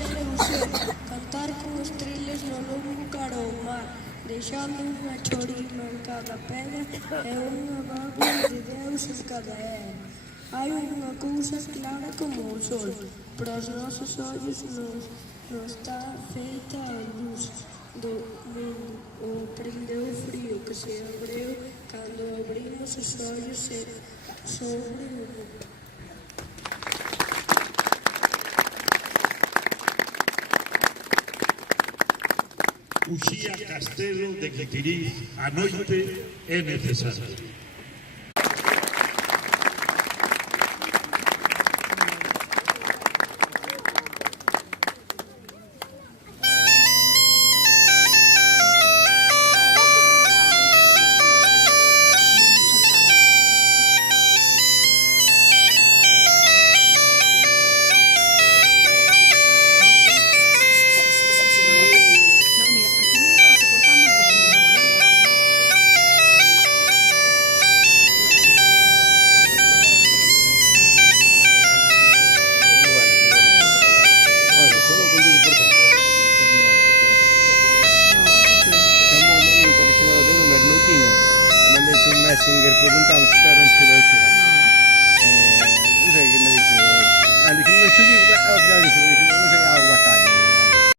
ilusión, cantar con estrelas no longo cara ao mar, deixando unha chorima en cada pedra e unha bábula de Deus en cada era. Hai unha cousa clara como o sol, para os nosos ollos non está feita a luz do mundo, o prendeu o frío que se abreu cando abrimos os ollos sobre o mundo. Uxía Castelo de Guitiriz, a noite é necesaria. Messenger preguntando se c'era un cielo non sai che mi dice, dice non ci dico, alla fine dice non sai